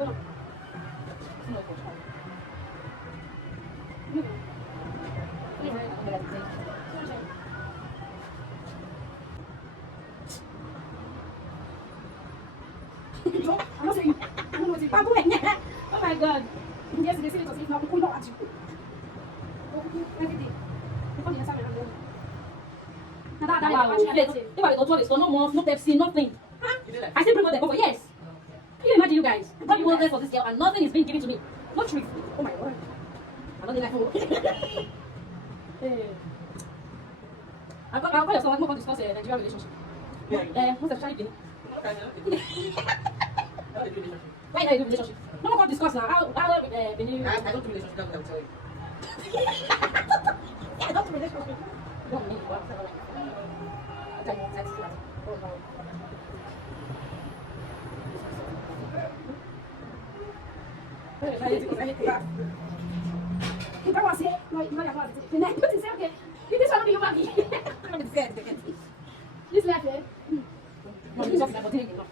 Oh my God. Yes, they say it was now. We don't at you. Every day. Before the answer, wow. If I go to this, no more, no Pepsi, nothing. I still bring out the cover. Yes. Can you imagine, you guys? What people there for this girl and nothing is being given to me. No truth. Oh my word. Another life. I'll call your son. I'm going to discuss a Nigerian relationship. What's the Benin? Why not you do relationship? No more discuss now. How Benin? I don't do relationship. That's what I'm telling you. I don't do relationship. You don't mean what? If I was here, no, you have to say, okay, this one will be your money. This left here. No, you talk about taking off.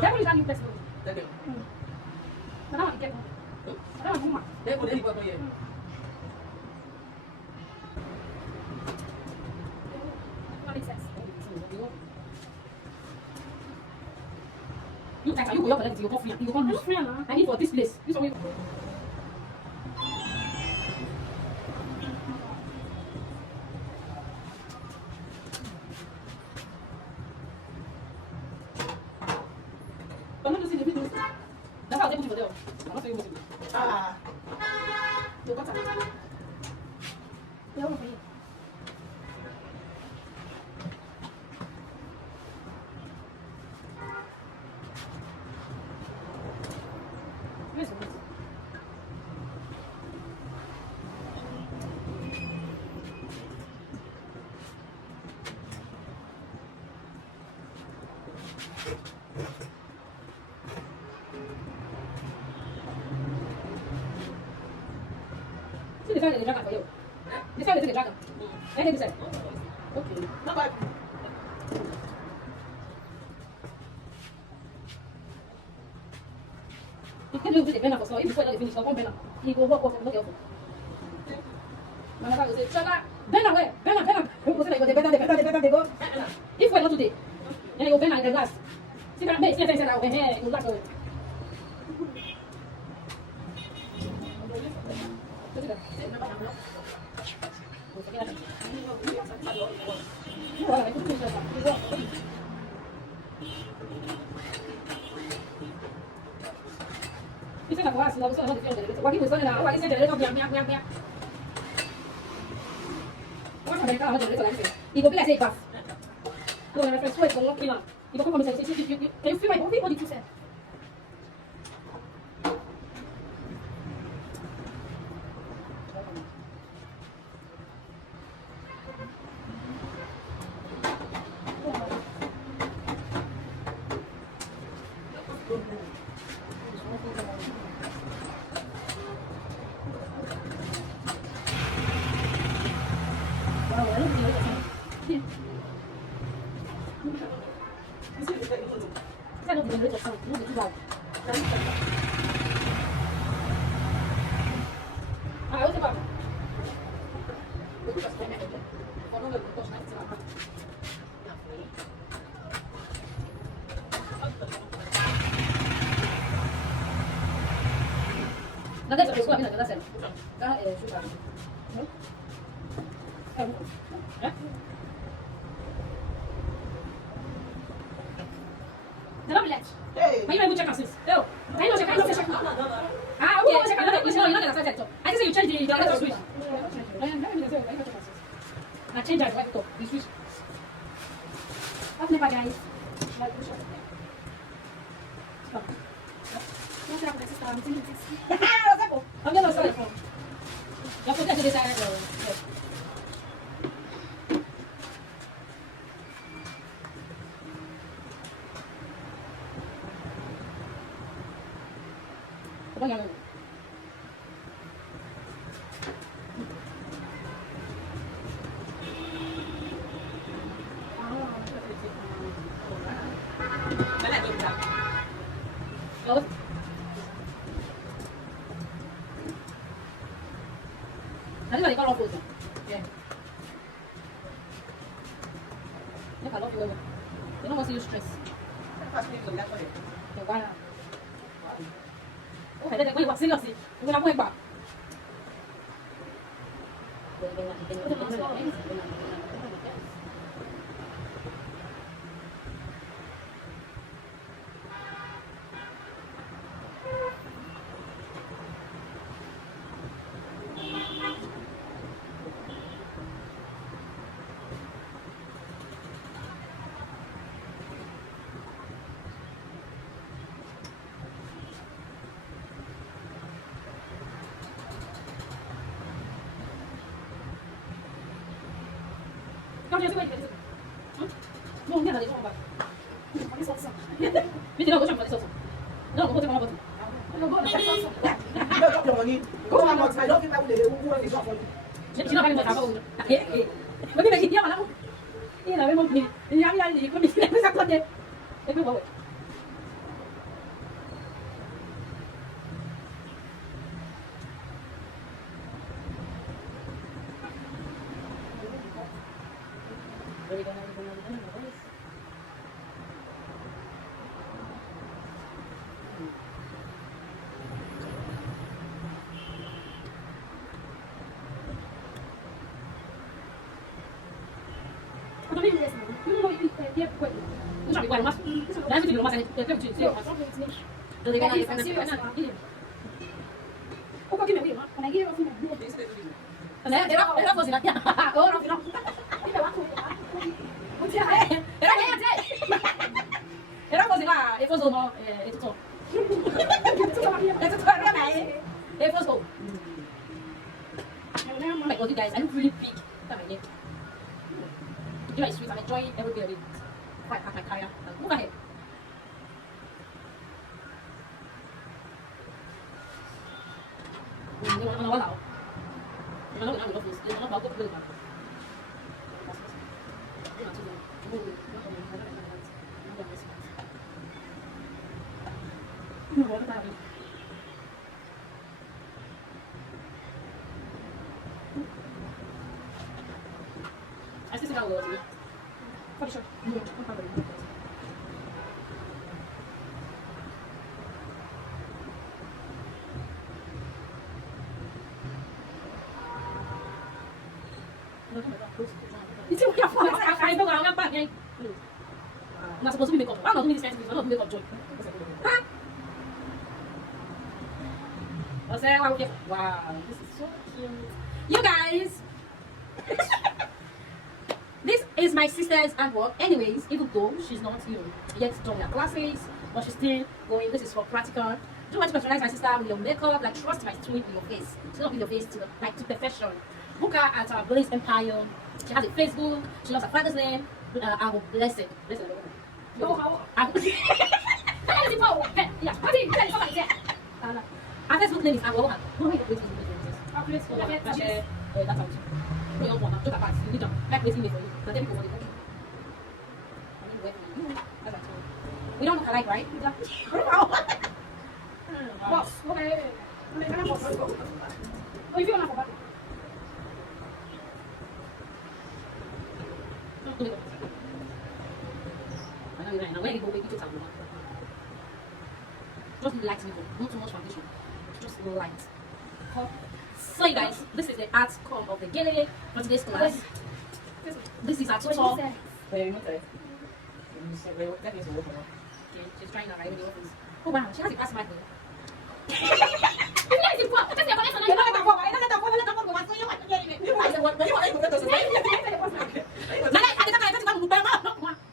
That one is only flexible. But now I get one. I don't want more. Makes sense. You guys, are you going to go free? You go free now. I need for this place. This one. I'm not using the video. That's how they put it for there. I'm not saying what it is. You got it. They're over here. Where's the meat? See the fact that they dragon for you. This one they take a dragon. I think this side. Okay. Not bad. You can't do the banner for store. If you put it finish, come banner. He go walk not helpful. My mother will say, Chaga, banner where? Banner. People say they go. If we're not today, then you go banner in the glass. See that may say that over here, you laugh away. Isso é quase, não, você não tem que aqui você não, aqui você tem que minha. Vamos fazer aquela coisa lá, e vou pegar esse passo. Não, na frente foi com o clima. E vou começar a dizer, tem filme aí, vou ver onde você. Adesso per scuola da sera. Don't relax. Hey. Why you want to check this? No. I know check. Ah, okay. Check another. You know you're not gonna I just say you change the other switch. I change that right to the switch. I've never guys. Like this. Stop. Don't have this. I'm thinking this. I'm gonna start from. You put that to the side. Come on. Make I love you well. They don't want to see you stress. Okay, why not? Okay, then when you work seriously, you're gonna go back. Come here, wait. No, nie, ale nie mogę. Nie są. Wiecie, no, proszę, są. No, bo potem mam potem. No, bo nie są. No, drop your money. Go on, Max. I love you. I will drop for you. Chị nó hay một thằng không? Bởi vì mày chị nhau mà nó như là mấy môn gì nhắm ra gì có bị mới sắc lên đi. Em biết bảo vệ. Nó đi về nó đi tiếp quậy. Nó chẳng bị quậy đúng không? Đấy thì nó mà cái chuyện gì. Rồi thì cái này phải serious nào. Ô có cái này không? Cái này kia không phải. Đấy, để nó vô gì đó. Nó nó. Cái này không. Không chơi. Để nó nghe chơi. Để nó vô gì là em vô rồi mà em tốt. Em tốt ra này. Em vô rồi. Like what you guys, I look really big. You know, it's sweet. I'm enjoying every bit of it. Quite at my career. Move ahead. You want to know what now? You know what Ruffles. You know about the blue one. I still think I will do. For sure. It's your fault. I don't know back. I'm not supposed to be makeup. I'm not doing this fancy. I'm not doing makeup joy. Wow, this is so cute. You guys. This is my sister's artwork. Anyways, even though she's not, yet done her classes, but she's still going. This is for practical. Do want to patronize my sister with your makeup? Like, trust my twin with your face. She's not with your face to perfection. Book her at our Blaze Empire. She has a Facebook. She loves her father's name. I will bless it. Bless it. No, how? Yeah. Her Facebook name is Awoha. No, wait, that's out. You don't want to pass. You need to make waiting for you. So then people want to go. I need to wait for you. As I told you. We don't look alike, right? Boss, okay. Oh, if you want to go back. I know you're right now. Where you go, wait, you just light people. Not too much foundation. Just light. So you guys, this is the outcome of the Gele for today's class. This is our tutor. Okay, she's trying to write in the office. Oh wow, she has a pass mic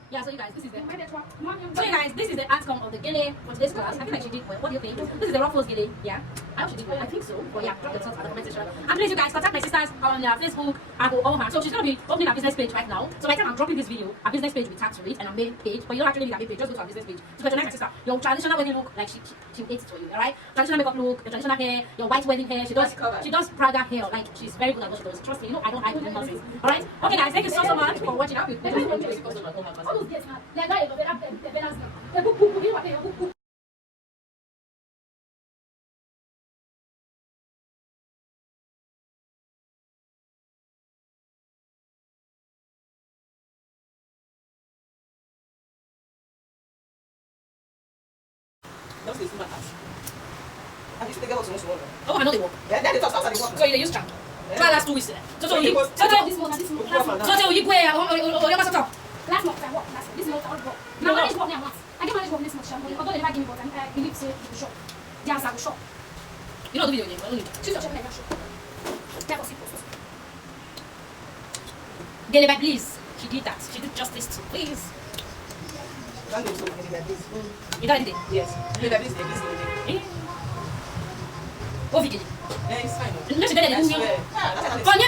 Yeah, so you guys, this is the outcome of the Gele for today's class. I feel like she did well. What do you think? This is the Ruffles Gele. Yeah, I hope she did well. I think so. But yeah, drop your thoughts in the comment section. And please, you guys, contact my sisters on their Facebook. I will all her. So she's gonna be opening her business page right now. So by the time I'm dropping this video, her business page will be tagged to it and her main page. But you don't actually need her main page. Just go to her business page. So patronize my sister. Your traditional wedding look, like she hates it for you. Alright, traditional makeup look, your traditional hair, your white wedding hair. She does Prada hair. Like she's very good at what she does. Trust me, I don't hide with nonsense. Alright. Okay, guys, thank you so much for watching. Just a human ass. And this girl was so small. Oh, I know they work. Yeah, then they talk outside the work. So they use charm. Try last 2 weeks. So This month, this month. So you go or last month I work. This month I work. Now manage work now. I get manage work this month. Although they never give me work, I believe say the shop. The answer will shop. You know the video game. I don't need. Choose your channel and shop. That was it. Gele, please. She did that. She did justice to please. Don't do so many like this. You got it? Yes. You like this, like this. What video? Yeah, it's fine. Let's get it. I swear. Yeah, that's how